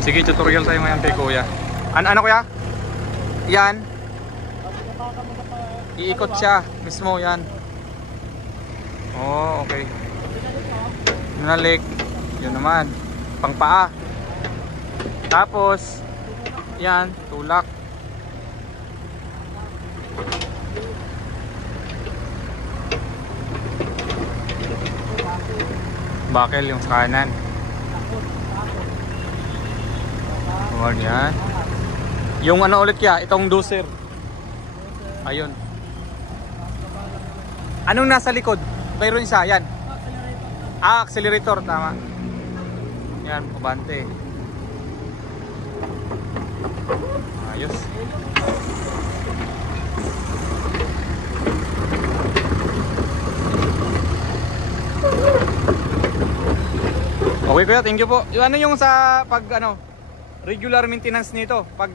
Sige, tutorial tayo ngayon kay kuya. Ano kuya? Yan. Iikot siya mismo yan. Oh, okay. Nalik. Yun naman. Pangpaa. Tapos yan, tulak. Bakel yung sa kanan. Forward yan. Yung ano ulit kaya, itong doser. Ayun. Anong nasa likod? Mayroon isa, yan. Accelerator, tama. Yan, pabante. Ayos. Okay kuya, thank you po. Yung ano yung sa pag ano, regular maintenance nito? Pag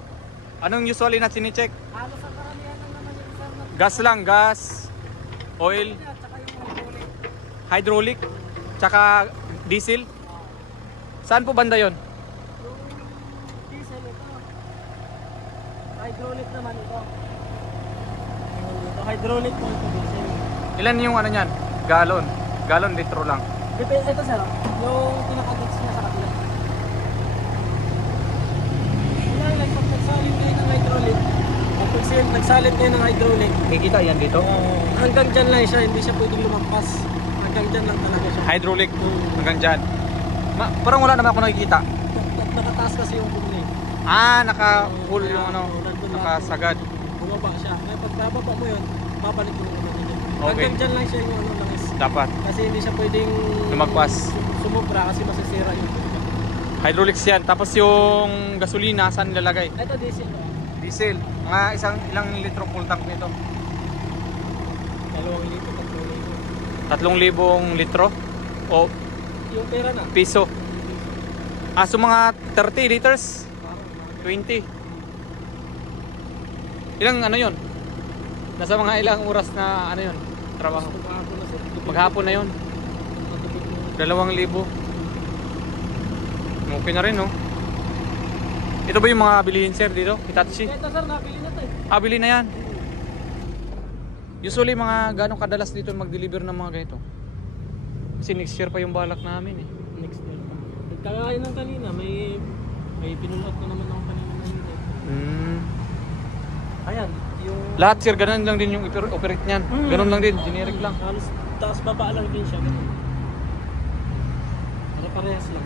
anong usually na sini-check? Halos sa karamihan naman yung sir na Gas lang, gas, oil, tsaka yung hydraulic, tsaka diesel. Saan po banda yon? yung diesel ito. Hydraulic naman ito. Ito hydraulic po ito diesel. Ilan yung ano niyan? Galon. Galon, litro lang. Ito sir, yung pinaka-gets niya sa kabila. Yan lang, pag nagsalit kayo ng hydraulic, pag nagsalit kayo ng hydraulic, Kikita yan dito? hanggang dyan lang siya, hindi siya pwedeng lumampas. Hanggang dyan lang talaga siya. Hydraulic, hanggang dyan. Parang wala naman ako nakikita. Nakataas kasi yung kumuli. Naka-full yung ano, nakasagad. Bumaba siya. Ngayon pag nababa mo yun, babalik mo naman yun. Okay. Hanggang dyan lang siya yung ano lang is. Dapat. Kasi hindi siya pwedeng lumagpas. Sumubra kasi masisira yun. Hydraulics yan. Tapos yung gasolina, saan nilalagay? Ito diesel. Diesel. Mga ilang litro full tank nito? 2 litro, 3 litro. 3,000 litro? O Yung pera na. piso? So mga 30 liters? 20? Ilang ano yun? Nasa mga ilang oras na ano yun? Trabaho? Maghapon na sir. Maghapon na yun? 2,000. Okay na rin, no? Ito ba yung mga bilihin, sir, dito? Hitachi? Ito sir, nabili na ito eh. Bili na yan. Usually, mga ganong kadalas dito mag-deliver ng mga ganito? Kasi next year pa yung balak namin, eh. Next year pa. Nagkakain ng kanina, may pinulot ko naman ako kanina na yun eh. Ayan, yung... Lahat, sir, ganun lang din yung operate niyan. Ganun lang din, generic lang. Halos taas baba lang din siya. Ganun. Parehas lang.